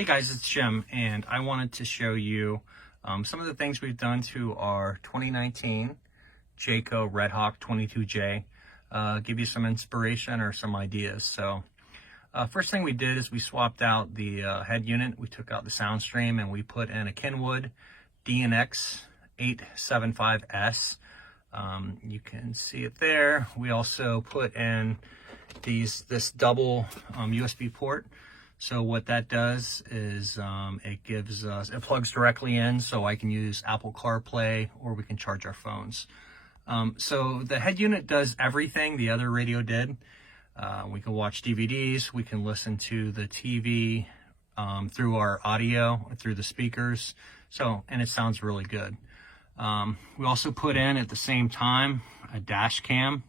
Hey guys, it's Jim, and I wanted to show you some of the things we've done to our 2019 Jayco Redhawk 22J, give you some inspiration or some ideas. So first thing we did is we swapped out the head unit. We took out the sound stream and we put in a Kenwood DNX 875S. You can see it there. We also put in this double USB port. So what that does is it plugs directly in, so I can use Apple CarPlay or we can charge our phones. So the head unit does everything the other radio did. We can watch DVDs, we can listen to the TV through our audio, through the speakers. And it sounds really good. We also put in at the same time a dash cam.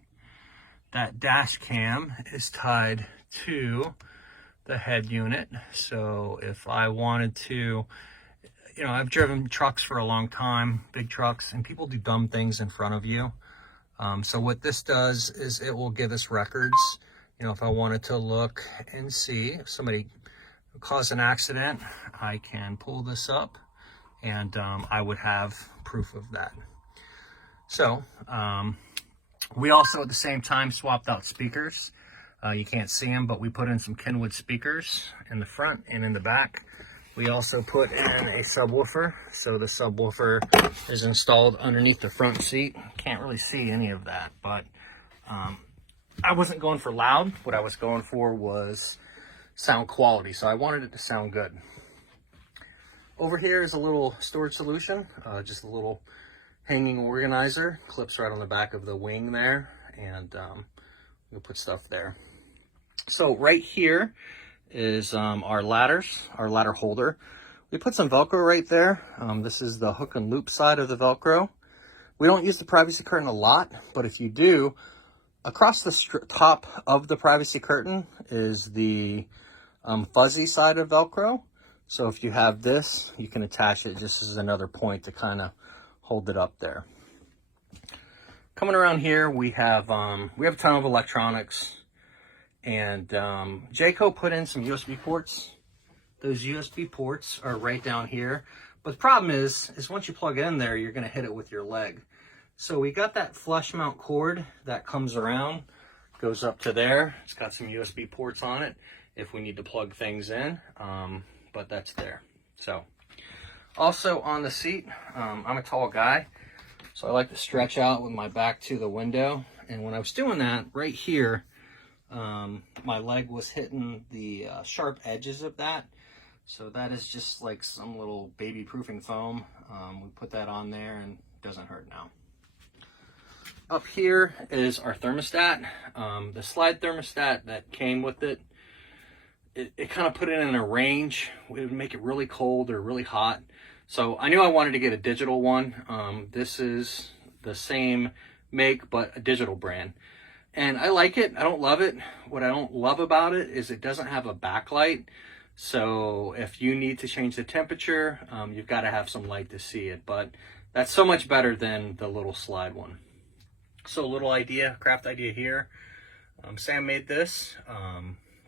That dash cam is tied to the head unit. So if I wanted to, I've driven trucks for a long time, big trucks, and people do dumb things in front of you. So what this does is it will give us records. If I wanted to look and see if somebody caused an accident, I can pull this up and I would have proof of that. So we also at the same time swapped out speakers. You can't see them, but we put in some Kenwood speakers in the front and in the back. We also put in a subwoofer. So the subwoofer is installed underneath the front seat. Can't really see any of that, but I wasn't going for loud. What I was going for was sound quality. So I wanted it to sound good. Over here is a little storage solution, just a little hanging organizer. Clips right on the back of the wing there, and we'll put stuff there. So right here is our ladder holder. We put some Velcro right there. This is the hook and loop side of the Velcro. We don't use the privacy curtain a lot, but if you do, across the top of the privacy curtain is the fuzzy side of Velcro. So if you have this, you can attach it just as another point to kind of hold it up there. Coming around here, we have a ton of electronics, and Jayco put in some USB ports. Those USB ports are right down here, but the problem is once you plug it in there, you're going to hit it with your leg. So we got that flush mount cord that comes around, goes up to there. It's got some USB ports on it if we need to plug things in, but that's there. So also on the seat, I'm a tall guy, so I like to stretch out with my back to the window. And when I was doing that, right here, my leg was hitting the sharp edges of that. So that is just like some little baby proofing foam. We put that on there and it doesn't hurt now. Up here is our thermostat. The slide thermostat that came with it, it kind of put it in a range. It would make it really cold or really hot. So I knew I wanted to get a digital one. This is the same make, but a digital brand. And I like it. I don't love it. What I don't love about it is it doesn't have a backlight. So if you need to change the temperature, you've got to have some light to see it. But that's so much better than the little slide one. So a little craft idea here. Sam made this.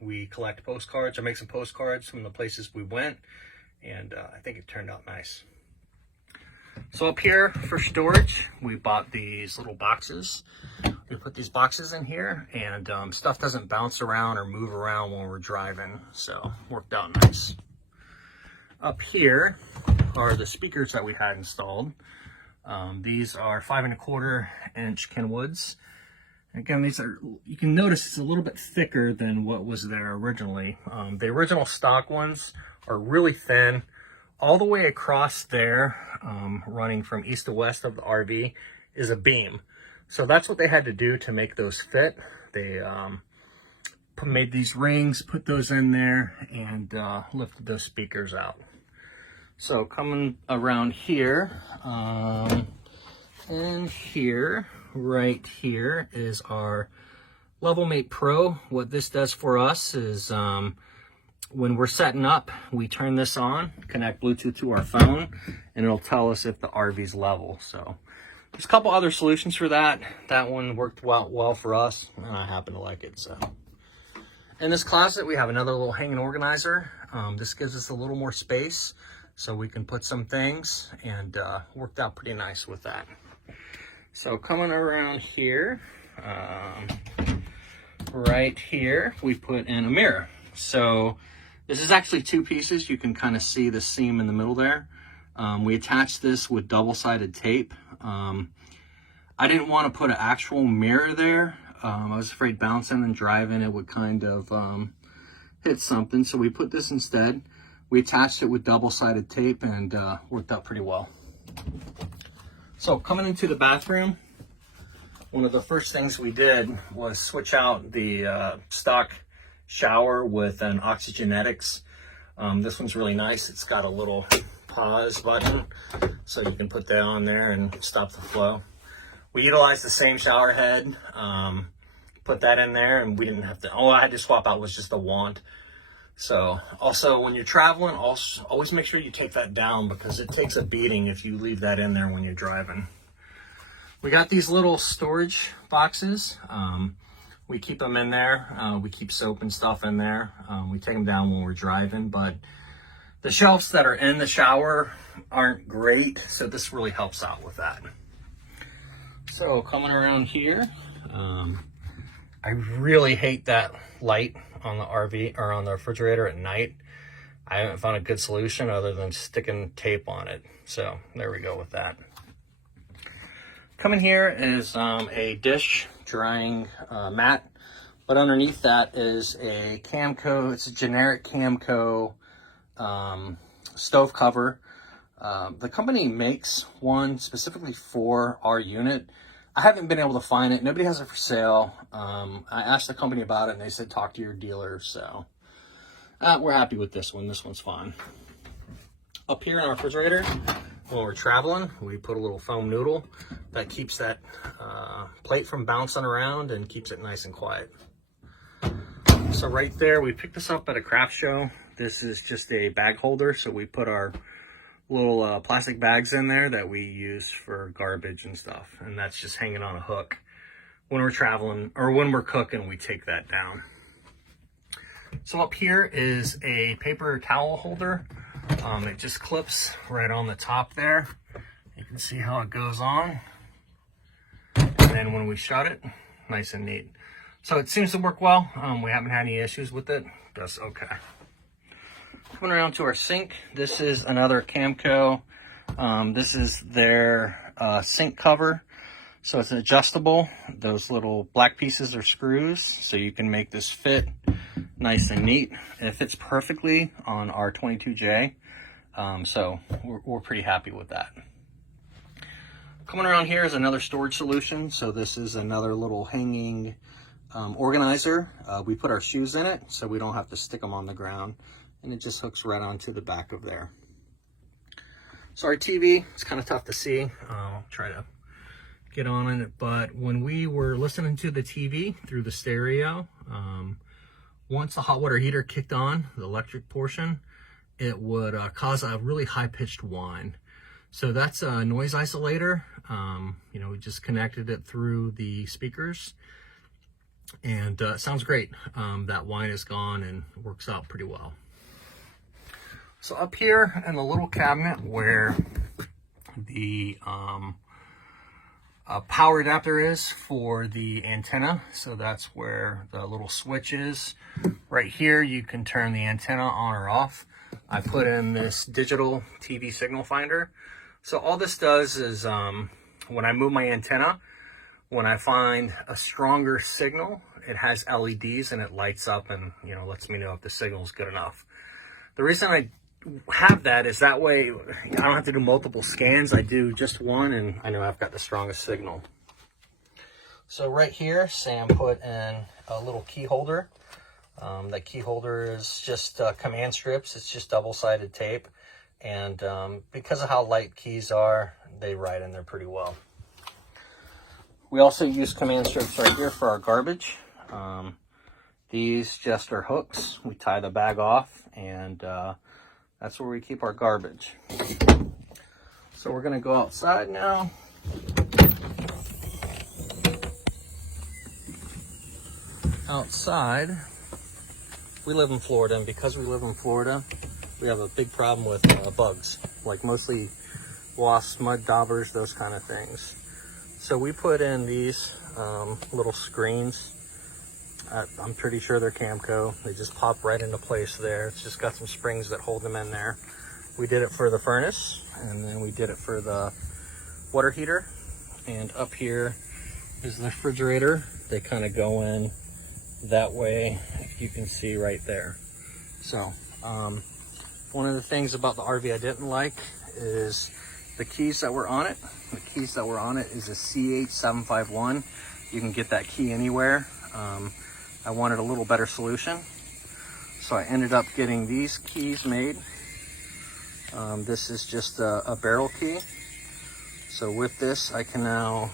We collect postcards or make some postcards from the places we went. And I think it turned out nice. So up here for storage, we bought these little boxes. We put these boxes in here, and stuff doesn't bounce around or move around when we're driving, so worked out nice. Up here are the speakers that we had installed. These are 5¼ inch Kenwoods. Again, these are, you can notice it's a little bit thicker than what was there originally. The original stock ones are really thin. All the way across there, running from east to west of the RV, is a beam. So that's what they had to do to make those fit. They made these rings, put those in there, and lifted those speakers out. So coming around here, and here, right here, is our LevelMate Pro. What this does for us is when we're setting up, we turn this on, connect Bluetooth to our phone, and it'll tell us if the RV's level. So there's a couple other solutions for that. That one worked well for us, and I happen to like it. So In this closet, we have another little hanging organizer. This gives us a little more space so we can put some things, and worked out pretty nice with that. So coming around here, right here, we put in a mirror. So this is actually two pieces. You can kind of see the seam in the middle there. We attached this with double-sided tape. I didn't want to put an actual mirror there. I was afraid bouncing and driving it would kind of hit something, so we put this instead. We attached it with double-sided tape, and worked out pretty well. So coming into the bathroom, one of the first things we did was switch out the stock shower with an Oxygenetics. This one's really nice. It's got a little pause button, so you can put that on there and stop the flow. We utilized the same shower head, put that in there, and we didn't have to, all I had to swap out was just the wand. So also when you're traveling, always make sure you take that down, because it takes a beating if you leave that in there when you're driving. We got these little storage boxes. We keep them in there. We keep soap and stuff in there. We take them down when we're driving, but the shelves that are in the shower aren't great, so this really helps out with that. So coming around here, I really hate that light on the RV or on the refrigerator at night. I haven't found a good solution other than sticking tape on it. So there we go with that. Coming here is a dish drying mat, but underneath that is a Camco. It's a generic Camco stove cover. The company makes one specifically for our unit. I haven't been able to find it. Nobody has it for sale. I asked the company about it, and they said talk to your dealer. So we're happy with this one. This one's fine. Up here in our refrigerator, when we're traveling, we put a little foam noodle that keeps that plate from bouncing around and keeps it nice and quiet. So right there, we picked this up at a craft show. This is just a bag holder, so we put our little plastic bags in there that we use for garbage and stuff, and that's just hanging on a hook. When we're traveling or when we're cooking, we take that down. So up here is a paper towel holder. It just clips right on the top there. You can see how it goes on, and then when we shut it, nice and neat. So it seems to work well. We haven't had any issues with it. Does okay. Coming around to our sink, this is another Camco. This is their sink cover. So it's adjustable. Those little black pieces are screws, so you can make this fit nice and neat. It fits perfectly on our 22J, so we're pretty happy with that. Coming around here is another storage solution. So this is another little hanging organizer. We put our shoes in it so we don't have to stick them on the ground, and it just hooks right onto the back of there. So our TV, it's kind of tough to see. I'll try to get on it, but when we were listening to the TV through the stereo, once the hot water heater kicked on, the electric portion, it would cause a really high-pitched whine. So that's a noise isolator. You know, we just connected it through the speakers, and it sounds great. That whine is gone and works out pretty well. So up here in the little cabinet where the power adapter is for the antenna, so that's where the little switch is. Right here you can turn the antenna on or off. I put in this digital TV signal finder. So all this does is when I move my antenna, when I find a stronger signal, it has LEDs and it lights up and, you know, lets me know if the signal is good enough. The reason I have that is that way I don't have to do multiple scans. I do just one and I know I've got the strongest signal. So right here, Sam put in a little key holder. That key holder is just command strips. It's just double-sided tape, and because of how light keys are, they ride in there pretty well. We also use command strips right here for our garbage. These just are hooks. We tie the bag off, and that's where we keep our garbage. So we're gonna go outside now. Outside, we live in Florida, and because we live in Florida, we have a big problem with bugs, like mostly wasps, mud daubers, those kind of things. So we put in these little screens. I'm pretty sure they're Camco. They just pop right into place there. It's just got some springs that hold them in there. We did it for the furnace, and then we did it for the water heater. And up here is the refrigerator. They kind of go in that way, if you can see right there. So one of the things about the RV I didn't like is the keys that were on it. The keys that were on it is a CH751. You can get that key anywhere. I wanted a little better solution, so I ended up getting these keys made. This is just a barrel key. So with this, I can now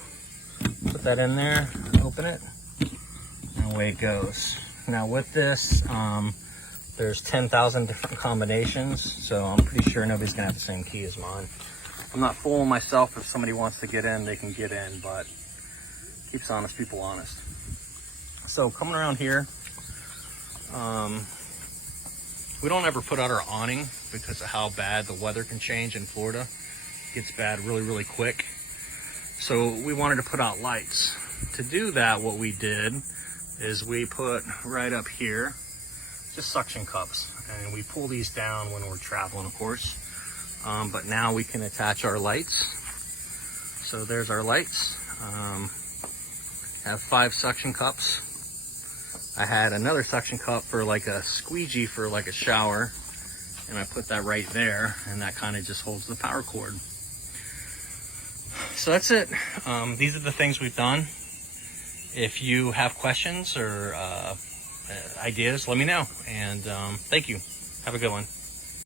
put that in there, open it, and away it goes. Now with this, there's 10,000 different combinations, so I'm pretty sure nobody's gonna have the same key as mine. I'm not fooling myself. If somebody wants to get in, they can get in, but keeps honest people honest. So coming around here, we don't ever put out our awning because of how bad the weather can change in Florida. It gets bad really, really quick. So we wanted to put out lights. To do that, what we did is we put right up here, just suction cups, and we pull these down when we're traveling, of course. But now we can attach our lights. So there's our lights. Have 5 suction cups. I had another suction cup for like a squeegee for like a shower, and I put that right there, and that kind of just holds the power cord. So that's it. These are the things we've done. If you have questions or ideas, let me know. And thank you. Have a good one.